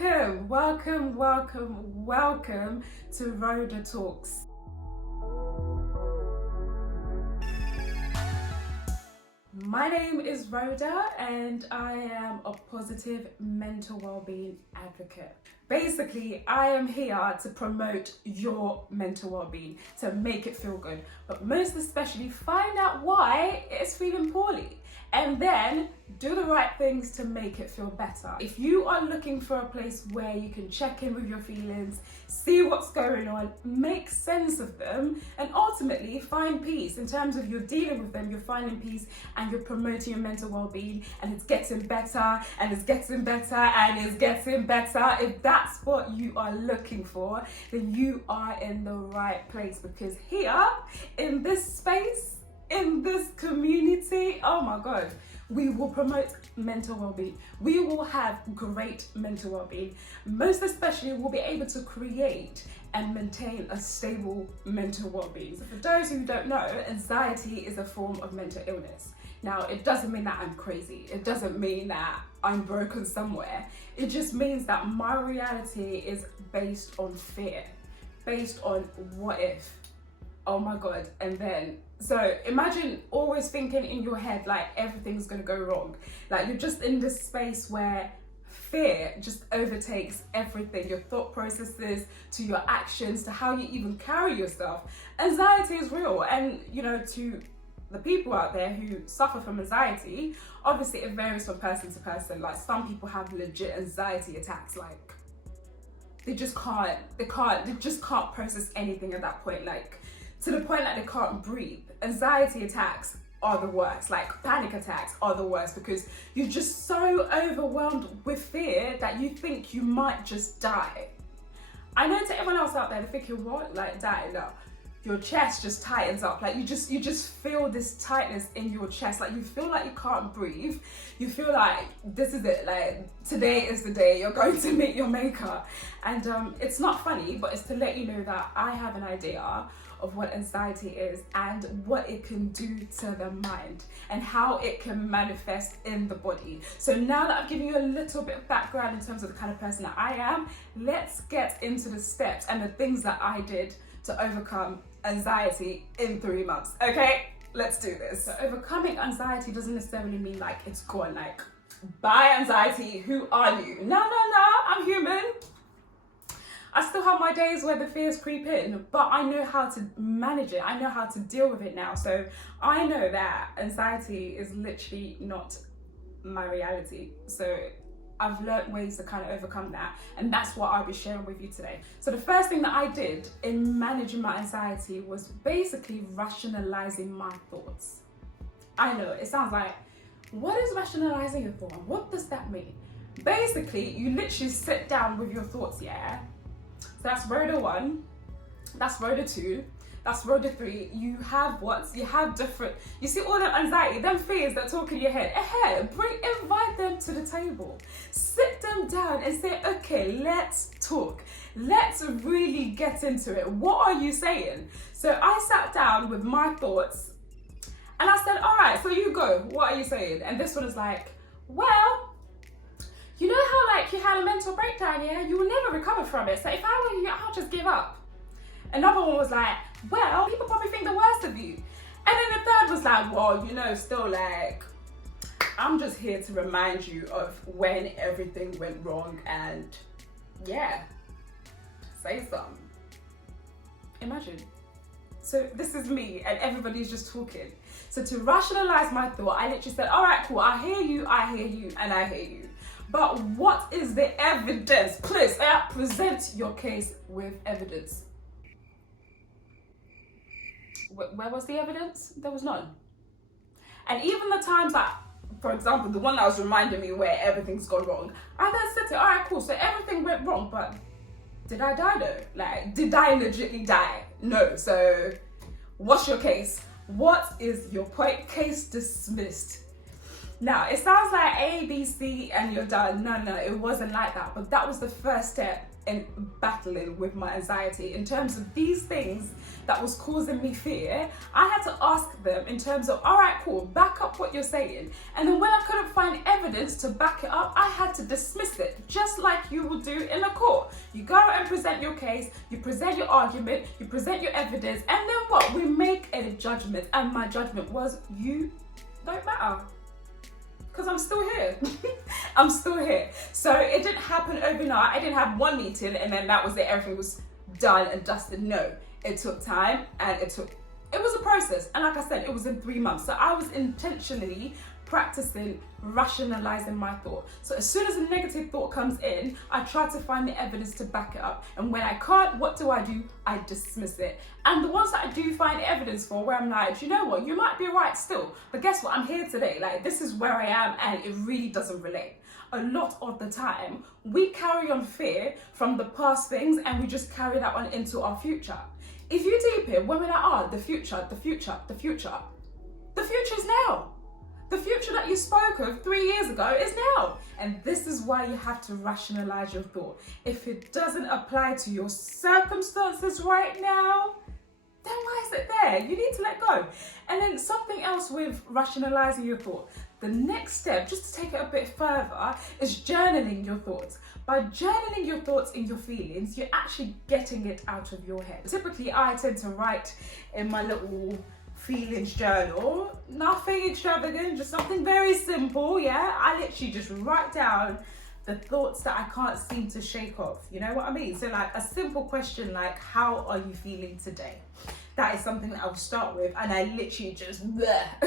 Welcome to Rhoda Talks. My name is Rhoda and I am a positive mental well-being advocate. Basically, I am here to promote your mental well-being, to make it feel good, but most especially find out why it's feeling poorly and then do the right things to make it feel better. If you are looking for a place where you can check in with your feelings, see what's going on, make sense of them, and ultimately find peace in terms of you're dealing with them, you're finding peace and you're promoting your mental well-being, and it's getting better and it's getting better and it's getting better. If that's what you are looking for, then you are in the right place, because here in this space, in this community, oh my God, we will promote mental well-being. We will have great mental well-being. Most especially, we'll be able to create and maintain a stable mental well-being. So for those who don't know, anxiety is a form of mental illness. Now, it doesn't mean that I'm crazy. It doesn't mean that I'm broken somewhere. It just means that my reality is based on fear, based on what if, oh my God, and then. So imagine always thinking in your head like everything's gonna go wrong. Like you're just in this space where fear just overtakes everything, your thought processes to your actions to how you even carry yourself. Anxiety is real, and to the people out there who suffer from anxiety, obviously it varies from person to person. Like some people have legit anxiety attacks, like they just can't process anything at that point, like to the point that they can't breathe. Anxiety attacks are the worst, like panic attacks are the worst, because you're just so overwhelmed with fear that you think you might just die. I know to everyone else out there, they're thinking, what, like die? No, your chest just tightens up. Like you just feel this tightness in your chest. Like you feel like you can't breathe. You feel like this is it. Like today is the day you're going to meet your maker. And it's not funny, but it's to let you know that I have an idea of what anxiety is and what it can do to the mind and how it can manifest in the body. So now that I've given you a little bit of background in terms of the kind of person that I am, let's get into the steps and the things that I did to overcome anxiety in 3 months. Okay, let's do this. So overcoming anxiety doesn't necessarily mean like it's gone, like bye anxiety, who are you? No, I'm human. I still have my days where the fears creep in, but I know how to manage it. I know how to deal with it now. So I know that anxiety is literally not my reality. So I've learned ways to kind of overcome that, and that's what I'll be sharing with you today. So the first thing that I did in managing my anxiety was basically rationalizing my thoughts. I know, it sounds like, what is rationalizing your thought? What does that mean? Basically, you literally sit down with your thoughts, yeah? So that's Rhoda 1, that's Rhoda 2, that's Rhoda 3. You have different, you see all that anxiety, them fears that talk in your head, invite them to the table. Sit them down and say, okay, let's talk. Let's really get into it. What are you saying? So I sat down with my thoughts and I said, all right, so you go, what are you saying? And this one is like, well, you know how like you had a mental breakdown, yeah? You will never recover from it. So if I were you, I'll just give up. Another one was like, well, people probably think the worst of you. And then the third was like, well, still like, I'm just here to remind you of when everything went wrong, and yeah, say something. Imagine. So this is me and everybody's just talking. So to rationalize my thought, I literally said, all right, cool, I hear you, and I hear you. But what is the evidence? Please present your case with evidence. Where was the evidence? There was none. And even the times that, for example, the one that was reminding me where everything's gone wrong, I then said to her, all right, cool, so everything went wrong, but did I die though? Like, did I legitimately die? No. So what's your case? What is your point? Case dismissed. Now, it sounds like A, B, C, and you're done. No, it wasn't like that. But that was the first step in battling with my anxiety. In terms of these things that was causing me fear, I had to ask them in terms of, all right, cool, back up what you're saying. And then when I couldn't find evidence to back it up, I had to dismiss it, just like you would do in a court. You go and present your case, you present your argument, you present your evidence, and then what? We make a judgment. And my judgment was, you don't matter. Because I'm still here. I'm still here. So it didn't happen overnight. I didn't have one meeting and then that was it. Everything was done and dusted. No, it took time and it was a process. And like I said, it was in 3 months. So I was intentionally practicing rationalizing my thought. So as soon as a negative thought comes in, I try to find the evidence to back it up. And when I can't, what do? I dismiss it. And the ones that I do find evidence for, where I'm like, you know what, you might be right still, but guess what, I'm here today. Like, this is where I am, and it really doesn't relate. A lot of the time, we carry on fear from the past things and we just carry that on into our future. If you deep it, women are, the future is now. The future that you spoke of 3 years ago is now. And this is why you have to rationalize your thought. If it doesn't apply to your circumstances right now, then why is it there? You need to let go. And then something else with rationalizing your thought. The next step, just to take it a bit further, is journaling your thoughts. By journaling your thoughts and your feelings, you're actually getting it out of your head. Typically, I tend to write in my little feelings journal, nothing extravagant, just something very simple. Yeah, I literally just write down the thoughts that I can't seem to shake off. You know what I mean? So like a simple question like, how are you feeling today? That is something that I'll start with, and I literally just let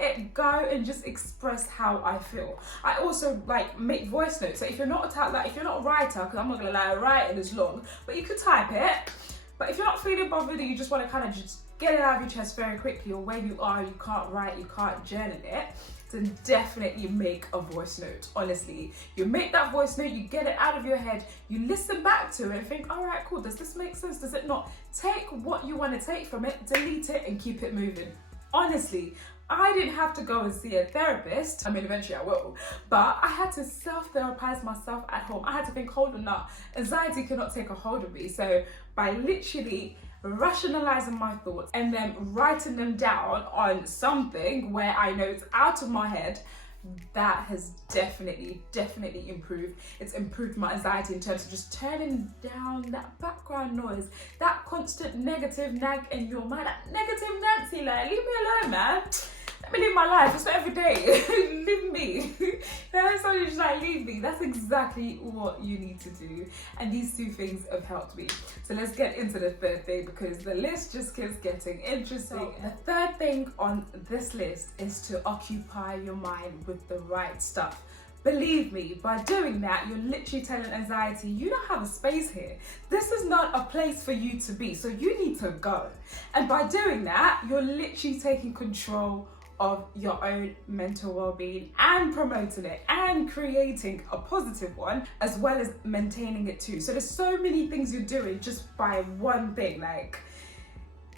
it go and just express how I feel. I also like make voice notes. So if you're not a writer, because I'm not gonna lie, writing is long, but you could type it. But if you're not feeling bothered and you just want to kind of just get it out of your chest very quickly, or where you are, you can't write, you can't journal it, then definitely make a voice note. Honestly, you make that voice note, you get it out of your head, you listen back to it and think, all right, cool, does this make sense? Does it not? Take what you want to take from it, delete it and keep it moving. Honestly, I didn't have to go and see a therapist. I mean, eventually I will, but I had to self-therapize myself at home. I had to think, hold on now, anxiety cannot take a hold of me. So by literally rationalizing my thoughts and then writing them down on something where I know it's out of my head, that has definitely improved. It's improved my anxiety in terms of just turning down that background noise, that constant negative nag in your mind, that negative Nancy, like, leave me alone, man. Let me live my life. It's not every day. Leave me. So you just like, leave me. That's exactly what you need to do. And these two things have helped me. So let's get into the third thing, because the list just keeps getting interesting. So the third thing on this list is to occupy your mind with the right stuff. Believe me, by doing that, you're literally telling anxiety, you don't have a space here. This is not a place for you to be, so you need to go. And by doing that, you're literally taking control of your own mental well-being and promoting it and creating a positive one, as well as maintaining it too. So there's so many things you're doing just by one thing. Like,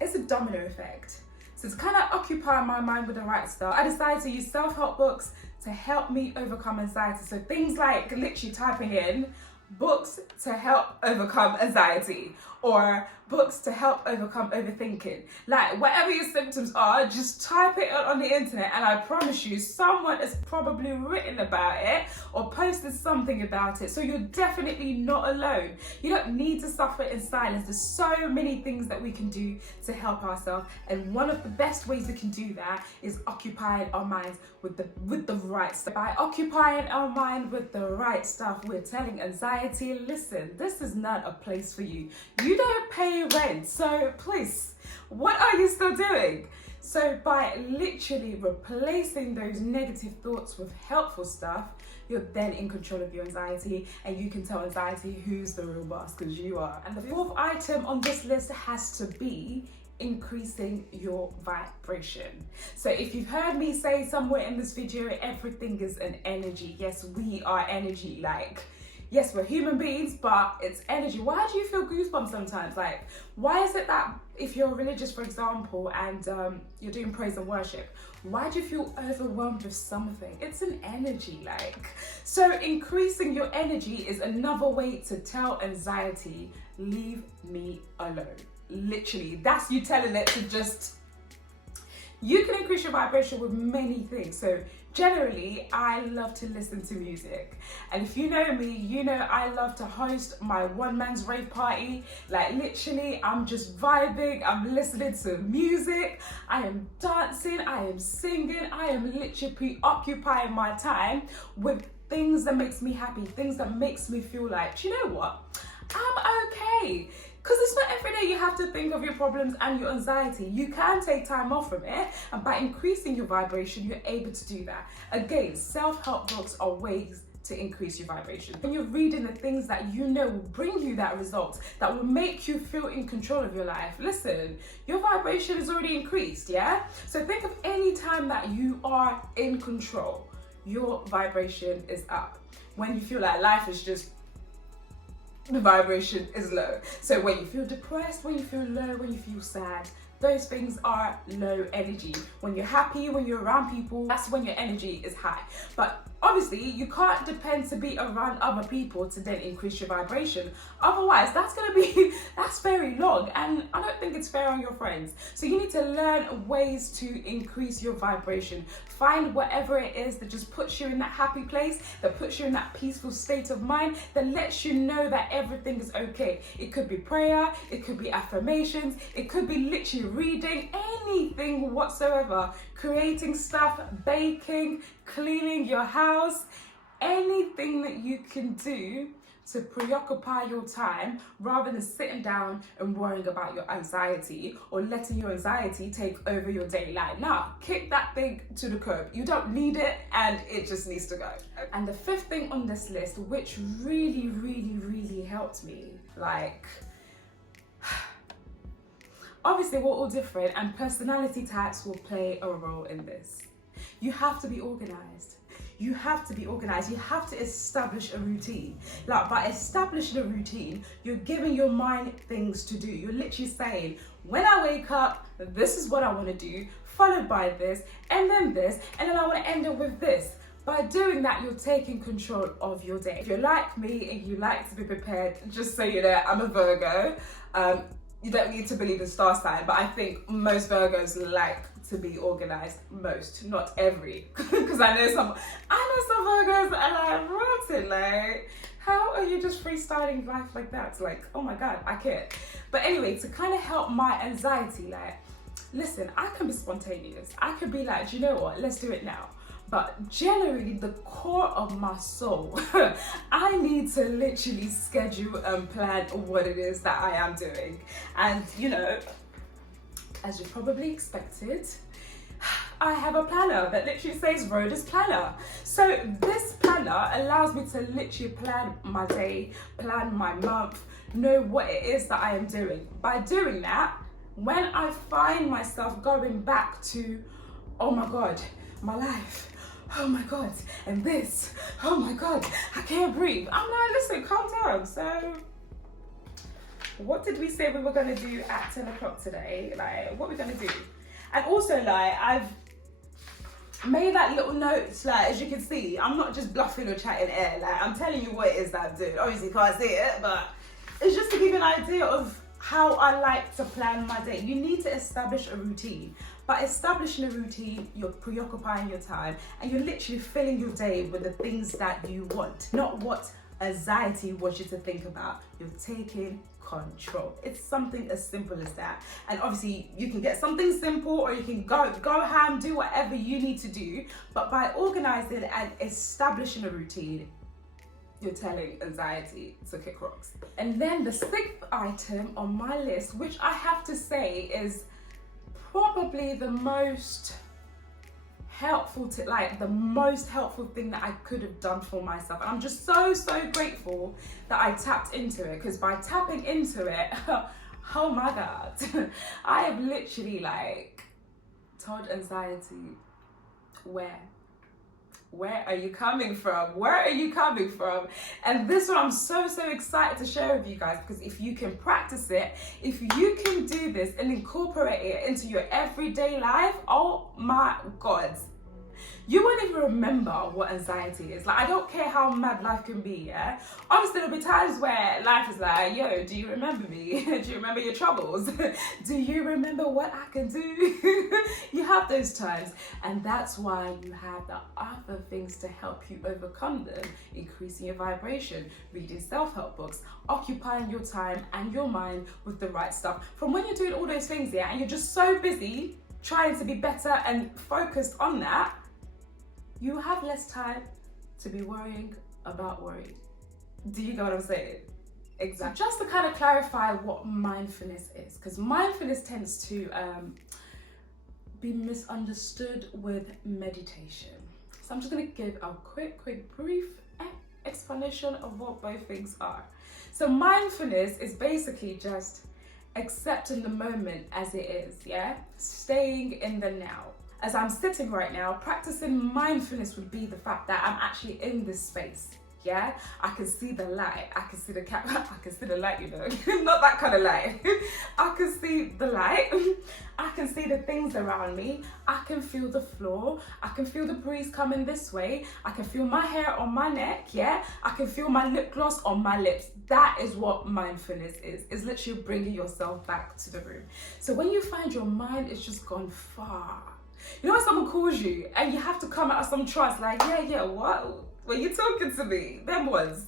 it's a domino effect. So to kind of occupy my mind with the right stuff, I decided to use self-help books to help me overcome anxiety. So things like literally typing in books to help overcome anxiety, or books to help overcome overthinking. Like, whatever your symptoms are, just type it on the internet and I promise you someone has probably written about it or posted something about it. So you're definitely not alone. You don't need to suffer in silence. There's so many things that we can do to help ourselves, and one of the best ways we can do that is occupying our minds with the right stuff. By occupying our mind with the right stuff, we're telling anxiety, listen, this is not a place for you. You don't pay rent, so please, what are you still doing? So by literally replacing those negative thoughts with helpful stuff, you're then in control of your anxiety, and you can tell anxiety who's the real boss, because you are. And the fourth item on this list has to be increasing your vibration. So if you've heard me say somewhere in this video, everything is an energy. Yes, we are energy. Like, Yes, we're human beings, but it's energy. Why do you feel goosebumps sometimes? Like, why is it that if you're religious, for example, and you're doing praise and worship, why do you feel overwhelmed with something? It's an energy, like. So increasing your energy is another way to tell anxiety, leave me alone. Literally, that's you telling it to just, you can increase your vibration with many things. So generally, I love to listen to music. And if you know me, you know I love to host my one man's rave party. Like literally, I'm just vibing, I'm listening to music, I am dancing, I am singing, I am literally preoccupying my time with things that makes me happy, things that makes me feel like, do you know what? I'm okay. Because it's not every day you have to think of your problems and your anxiety. You can take time off from it, and by increasing your vibration, you're able to do that. Again, self-help books are ways to increase your vibration. When you're reading the things that you know will bring you that result, that will make you feel in control of your life, listen, your vibration is already increased, yeah? So think of any time that you are in control, your vibration is up. When you feel like life is just, the vibration is low. So when you feel depressed, when you feel low, when you feel sad, those things are low energy. When you're happy, when you're around people, that's when your energy is high. But obviously, you can't depend to be around other people to then increase your vibration. Otherwise, that's very long, and I don't think it's fair on your friends. So you need to learn ways to increase your vibration. Find whatever it is that just puts you in that happy place, that puts you in that peaceful state of mind, that lets you know that everything is okay. It could be prayer, it could be affirmations, it could be literally reading, anything whatsoever, creating stuff, baking, cleaning your house, anything that you can do to preoccupy your time rather than sitting down and worrying about your anxiety or letting your anxiety take over your daily life. Now, kick that thing to the curb. You don't need it and it just needs to go. And the fifth thing on this list, which really, really, really helped me, like, obviously we're all different and personality types will play a role in this. You have to be organized. You have to be organized. You have to establish a routine. Like by establishing a routine, you're giving your mind things to do. You're literally saying, when I wake up, this is what I want to do, followed by this, and then I want to end up with this. By doing that, you're taking control of your day. If you're like me and you like to be prepared, just so you know, I'm a Virgo. You don't need to believe in star sign, but I think most Virgos like to be organized. Most, not every, because I know some Virgos that are like, rotten, like, how are you just freestyling life like that? It's like, oh my God, I can't. But anyway, to kind of help my anxiety, like, listen, I can be spontaneous. I could be like, do you know what? Let's do it now. But generally, the core of my soul, I need to literally schedule and plan what it is that I am doing. And you know, as you probably expected, I have a planner that literally says Rhoda's Planner. So this planner allows me to literally plan my day, plan my month, know what it is that I am doing. By doing that, when I find myself going back to, oh my God, my life, oh my God, and this, oh my God, I can't breathe. I'm like, listen, calm down. So what did we say we were gonna do at 10 o'clock today? Like, what are we gonna do? And also, like, I've made that little notes, like, as you can see, I'm not just bluffing or chatting air. Like, I'm telling you what it is that I'm doing. Obviously, you can't see it, but it's just to give you an idea of how I like to plan my day. You need to establish a routine. By establishing a routine, you're preoccupying your time and you're literally filling your day with the things that you want, not what anxiety wants you to think about. You're taking control. It's something as simple as that. And obviously you can get something simple or you can go ham, do whatever you need to do. But by organizing and establishing a routine, you're telling anxiety to kick rocks. And then the sixth item on my list, which I have to say is probably the most helpful thing that I could have done for myself. And I'm just so grateful that I tapped into it, because by tapping into it, oh my God, I have literally like told anxiety, where, Where are you coming from? Where are you coming from? And this one I'm so excited to share with you guys, because if you can practice it, if you can do this and incorporate it into your everyday life, oh my God, you won't even remember what anxiety is. Like, I don't care how mad life can be, yeah? Obviously, there'll be times where life is like, yo, do you remember me? Do you remember your troubles? Do you remember what I can do? You have those times. And that's why you have the other things to help you overcome them. Increasing your vibration, reading self-help books, occupying your time and your mind with the right stuff. From when you're doing all those things, yeah, and you're just so busy trying to be better and focused on that, you have less time to be worrying about worried. Do you get what I'm saying? Exactly. So just to kind of clarify what mindfulness is, because mindfulness tends to be misunderstood with meditation. So I'm just going to give a quick, brief explanation of what both things are. So mindfulness is basically just accepting the moment as it is, yeah? Staying in the now. As I'm sitting right now, practicing mindfulness would be the fact that I'm actually in this space, yeah? I can see the light, I can see the I can see the light, you know, not that kind of light. I can see the light, I can see the things around me, I can feel the floor, I can feel the breeze coming this way, I can feel my hair on my neck, yeah? I can feel my lip gloss on my lips. That is what mindfulness is. It's literally bringing yourself back to the room. So when you find your mind is just gone far, you know when someone calls you and you have to come out of some trance, like, yeah, what? Were you talking to me? Them ones.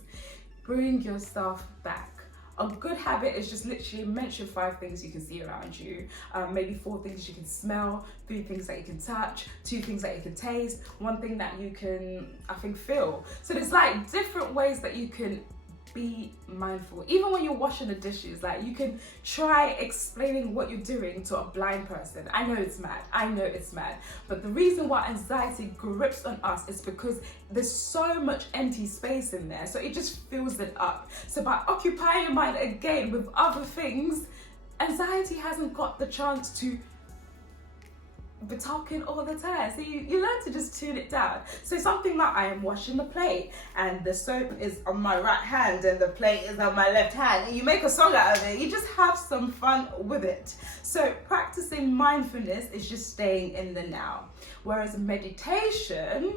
Bring yourself back. A good habit is just literally mention 5 things you can see around you, maybe 4 things you can smell, 3 things that you can touch, 2 things that you can taste, 1 thing that you can, I think, feel. So there's like different ways that you can be mindful. Even when you're washing the dishes, like, you can try explaining what you're doing to a blind person. I know it's mad, but the reason why anxiety grips on us is because there's so much empty space in there, so it just fills it up. So by occupying your mind again with other things, anxiety hasn't got the chance to be talking all the time. So you learn to just tune it down. So something like, I am washing the plate and the soap is on my right hand and the plate is on my left hand, and you make a song out of it. You just have some fun with it. So practicing mindfulness is just staying in the now, whereas meditation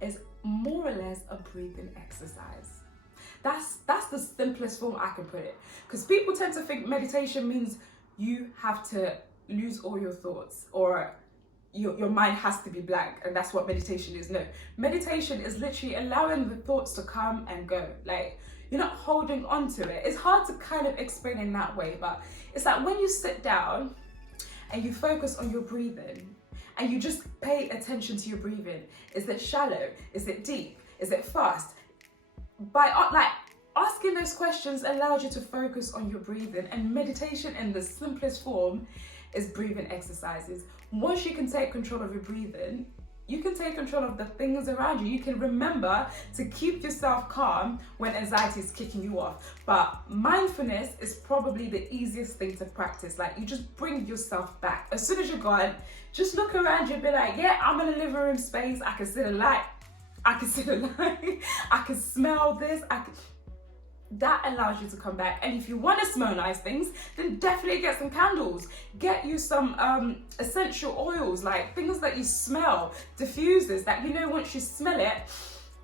is more or less a breathing exercise. That's the simplest form I can put it, because people tend to think meditation means you have to lose all your thoughts, or your mind has to be blank, and that's what meditation is. No, meditation is literally allowing the thoughts to come and go. Like, you're not holding on to it. It's hard to kind of explain in that way, but it's like when you sit down and you focus on your breathing and you just pay attention to your breathing. Is it shallow? Is it deep? Is it fast? By asking those questions allows you to focus on your breathing. And meditation in the simplest form is breathing exercises. Once you can take control of your breathing, you can take control of the things around you. You can remember to keep yourself calm when anxiety is kicking you off. But mindfulness is probably the easiest thing to practice. Like, you just bring yourself back. As soon as you're gone, just look around you and be like, yeah, I'm in a living room space. I can see the light. I can see the light. I can smell this. That allows you to come back. And if you want to smell nice things, then definitely get some candles. Get you some essential oils, like things that you smell, diffusers that, you know, once you smell it,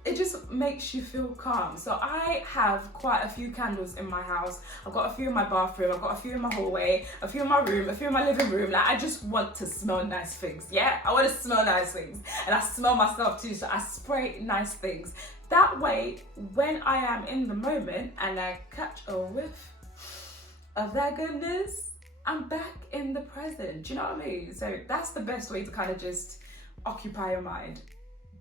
it just makes you feel calm. So I have quite a few candles in my house. I've got a few in my bathroom, I've got a few in my hallway, a few in my room, a few in my living room. Like, I just want to smell nice things, yeah? I want to smell nice things. And I smell myself too, so I spray nice things. That way, when I am in the moment and I catch a whiff of that goodness, I'm back in the present. Do you know what I mean? So that's the best way to kind of just occupy your mind.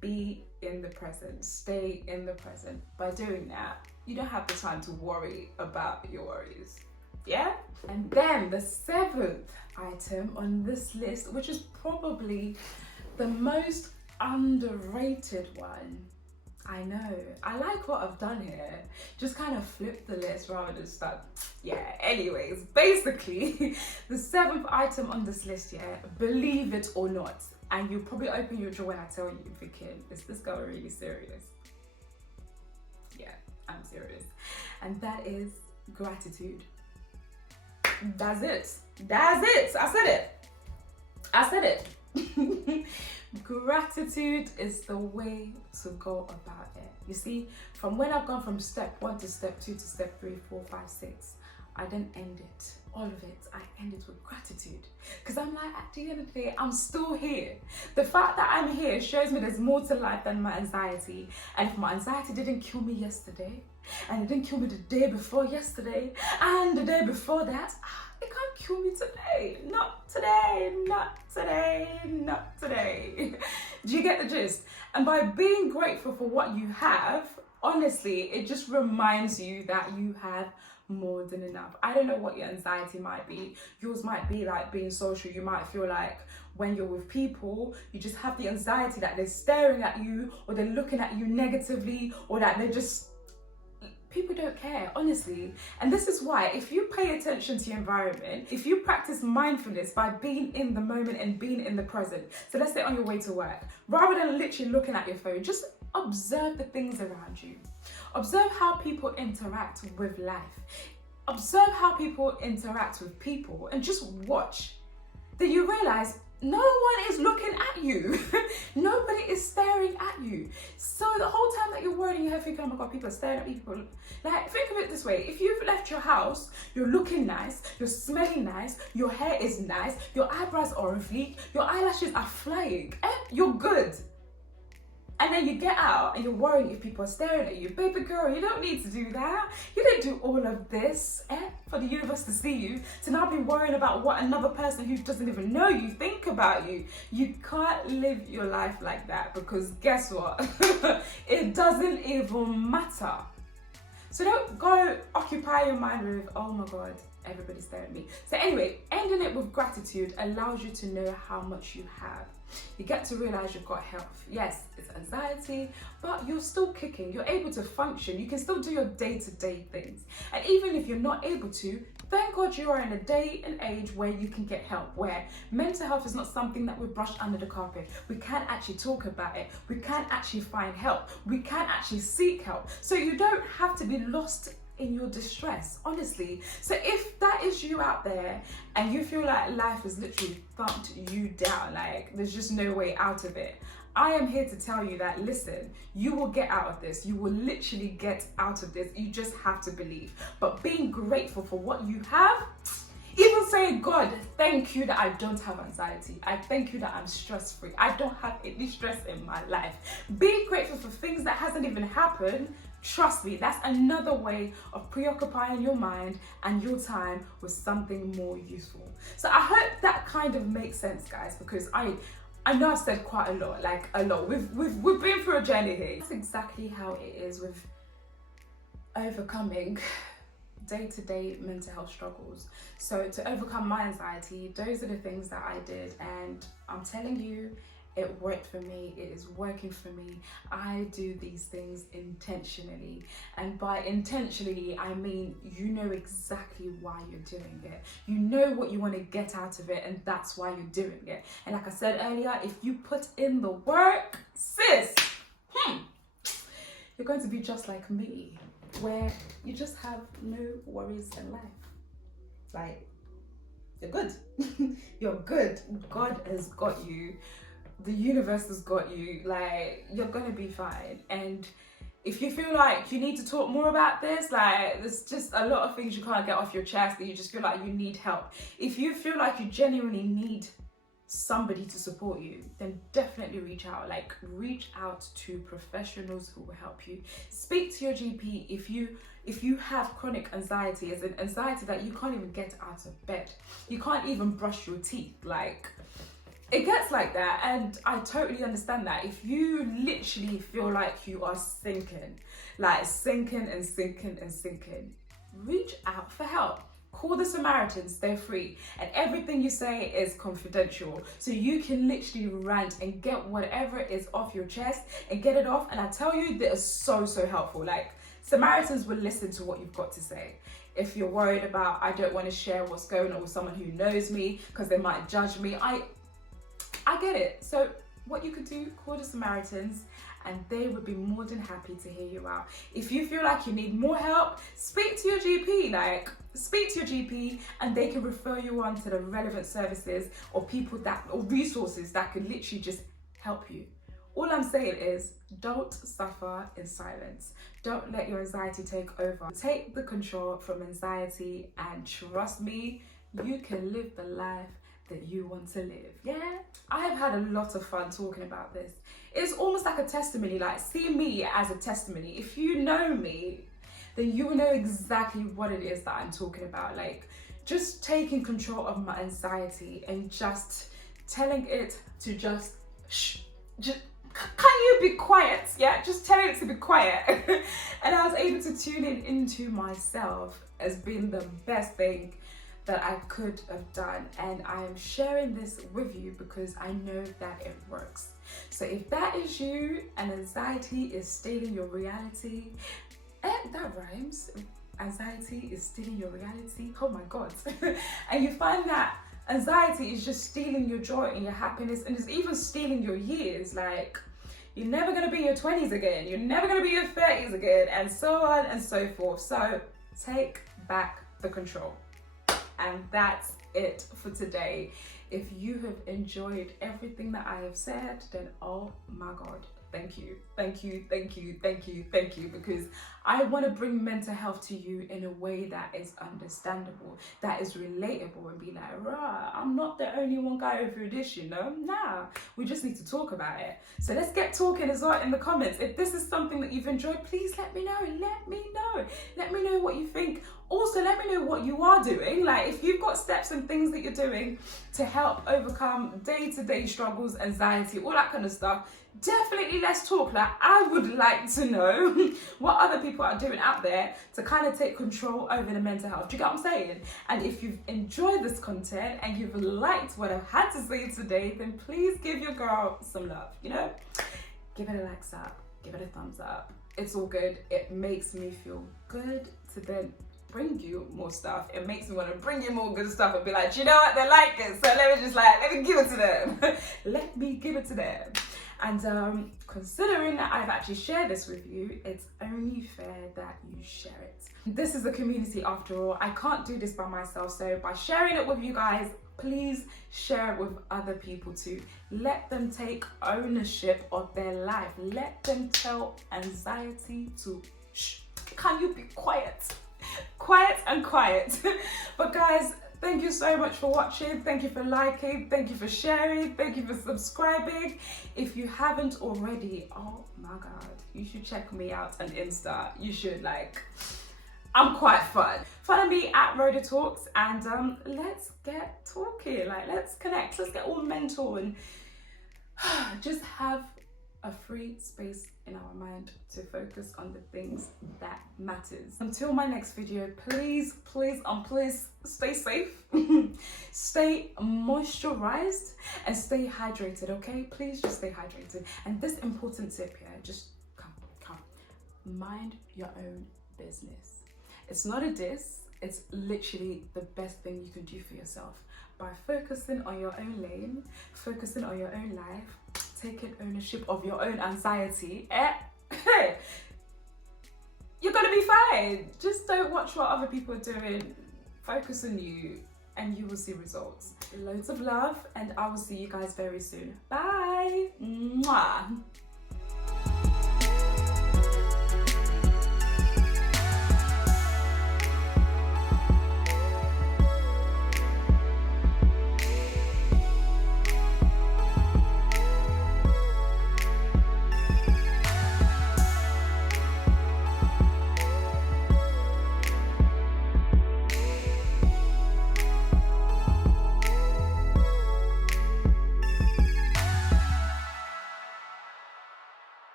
Be in the present, stay in the present. By doing that, you don't have the time to worry about your worries. Yeah? And then the 7th item on this list, which is probably the most underrated one, I know. I like what I've done here. Just kind of flip the list rather than start. Yeah, anyways, basically, the 7th item on this list, yeah, believe it or not, and you'll probably open your jaw when I tell you, thinking, is this girl really serious? Yeah, I'm serious. And that is gratitude. That's it. That's it. I said it. I said it. Gratitude is the way to go about it. You see, from when I've gone from step 1 to step 2 to step 3, 4, 5, 6, I didn't end it. All of it, I ended with gratitude. Because I'm like, at the end of the day, I'm still here. The fact that I'm here shows me there's more to life than my anxiety. And if my anxiety didn't kill me yesterday, and it didn't kill me the day before yesterday, and the day before that, it can't kill me today. Not today, not today, not today. Do you get the gist? And by being grateful for what you have, honestly, it just reminds you that you have more than enough. I don't know what your anxiety might be. Yours might be like being social. You might feel like when you're with people, you just have the anxiety that they're staring at you, or they're looking at you negatively, or that they're just... People don't care, honestly. And this is why, if you pay attention to your environment, if you practice mindfulness by being in the moment and being in the present, so let's say on your way to work, rather than literally looking at your phone, just observe the things around you. Observe how people interact with life. Observe how people interact with people, and just watch. Then you realize no one is looking at you. Nobody is staring at you. So the whole time that you're worried in your head thinking, oh my God, people are staring at me, people. Like, think of it this way. If you've left your house, you're looking nice, you're smelling nice, your hair is nice, your eyebrows are on fleek, your eyelashes are flying, you're good. And then you get out and you're worrying if people are staring at you. Baby girl, you don't need to do that. You didn't do all of this for the universe to see you, to now be worrying about what another person who doesn't even know you think about you. You can't live your life like that, because guess what? It doesn't even matter. So don't go occupy your mind with, oh my God, everybody's staring at me. So anyway, ending it with gratitude allows you to know how much you have. You get to realize you've got health. Yes, it's anxiety, but you're still kicking. You're able to function. You can still do your day-to-day things. And even if you're not able to, thank God you are in a day and age where you can get help, where mental health is not something that we brush under the carpet. We can't actually talk about it. We can't actually find help. We can't actually seek help. So you don't have to be lost in your distress, honestly. So if that is you out there and you feel like life has literally thumped you down, like there's just no way out of it, I am here to tell you that, listen, you will get out of this. You will literally get out of this. You just have to believe. But being grateful for what you have, even saying, God, thank you that I don't have anxiety. I thank you that I'm stress-free. I don't have any stress in my life. Being grateful for things that hasn't even happened, trust me, that's another way of preoccupying your mind and your time with something more useful. So I hope that kind of makes sense, guys, because I know I've said quite a lot, like a lot. We've been through a journey here. That's exactly how it is with overcoming day-to-day mental health struggles. So to overcome my anxiety, those are the things that I did, and I'm telling you, it worked for me. It is working for me. I do these things intentionally, and by intentionally I mean you know exactly why you're doing it. You know what you want to get out of it, and that's why you're doing it. And like I said earlier, if you put in the work, sis, you're going to be just like me, where you just have no worries in life. Like, you're good. You're good. God has got you. The universe has got you. Like, you're gonna be fine. And if you feel like you need to talk more about this, like there's just a lot of things you can't get off your chest, that you just feel like you need help. If you feel like you genuinely need somebody to support you, then definitely reach out. Like, reach out to professionals who will help you. Speak to your GP if you have chronic anxiety, as an anxiety that you can't even get out of bed. You can't even brush your teeth. Like, it gets like that, and I totally understand that. If you literally feel like you are sinking, like sinking and sinking and sinking, reach out for help. Call the Samaritans, they're free. And everything you say is confidential. So you can literally rant and get whatever is off your chest and get it off. And I tell you, that is so, so helpful. Like, Samaritans will listen to what you've got to say. If you're worried about, I don't want to share what's going on with someone who knows me because they might judge me, I get it. So what you could do, call the Samaritans, and they would be more than happy to hear you out. If you feel like you need more help, speak to your GP. Speak to your GP, and they can refer you on to the relevant services or people or resources that could literally just help you. All I'm saying is, don't suffer in silence. Don't let your anxiety take over. Take the control from anxiety, and trust me, you can live the life that you want to live. Yeah, I have had a lot of fun talking about this. It's almost like a testimony. Like, see me as a testimony. If you know me, then you will know exactly what it is that I'm talking about. Like, just taking control of my anxiety and just telling it to just shh, just, can you be quiet? Yeah, just telling it to be quiet. And I was able to tune into myself as being the best thing that I could have done. And I am sharing this with you because I know that it works. So if that is you and anxiety is stealing your reality, that rhymes. Anxiety is stealing your reality. Oh my God. And you find that anxiety is just stealing your joy and your happiness, and it's even stealing your years. Like, you're never going to be in your 20s again. You're never going to be in your 30s again, and so on and so forth. So take back the control. And that's it for today. If you have enjoyed everything that I have said, then oh my God, thank you, thank you, thank you, thank you, thank you, because I want to bring mental health to you in a way that is understandable, that is relatable, and be like, right, I'm not the only one going through this, you know? Nah, we just need to talk about it. So let's get talking as well in the comments. If this is something that you've enjoyed, please let me know. Let me know. Let me know what you think. Also, let me know what you are doing. Like, if you've got steps and things that you're doing to help overcome day-to-day struggles, anxiety, all that kind of stuff, definitely let's talk. Like, I would like to know what other people are doing out there to kind of take control over the mental health. Do you get what I'm saying? And if you've enjoyed this content and you've liked what I've had to say today, then please give your girl some love, you know? Give it a likes up, give it a thumbs up. It's all good. It makes me feel good to then bring you more stuff. It makes me want to bring you more good stuff and be like, you know what, they like it, so let me give it to them. Let me give it to them. And considering that I've actually shared this with you, it's only fair that you share it. This is a community after all. I can't do this by myself, so by sharing it with you guys, please share it with other people too. Let them take ownership of their life. Let them tell anxiety to shh, can you be quiet? Quiet and quiet. But guys, thank you so much for watching. Thank you for liking. Thank you for sharing. Thank you for subscribing. If you haven't already, oh my God, you should check me out on Insta. You should, like, I'm quite fun. Follow me at Rhoda Talks, and let's get talking. Like, let's connect. Let's get all mental and just have a free space in our mind to focus on the things that matters. Until my next video, please stay safe, stay moisturized, and stay hydrated, okay? Please just stay hydrated. And this important tip here, just come, mind your own business. It's not a diss, it's literally the best thing you can do for yourself. By focusing on your own lane, focusing on your own life, taking ownership of your own anxiety, you're gonna be fine. Just don't watch what other people are doing. Focus on you and you will see results. Loads of love, and I will see you guys very soon. Bye. Mwah.